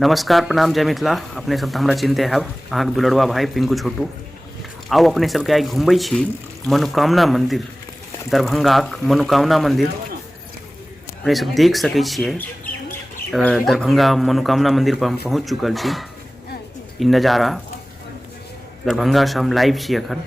नमस्कार प्रणाम जय मिथिला। अपने सब तो हमरा चिन्हते हैब, अहाँके दुलड़ुआ भाई पिंकू छोटू। आओ अपने सबके आइ घुमबै छी मनोकामना मंदिर, दरभंगाक मनोकामना मंदिर। अपने सब देख सकै छियै दरभंगा मनोकामना मंदिर पर हम पहुँच चुकल छी। ई नज़ारा दरभंगा से हम लाइव छी अखन।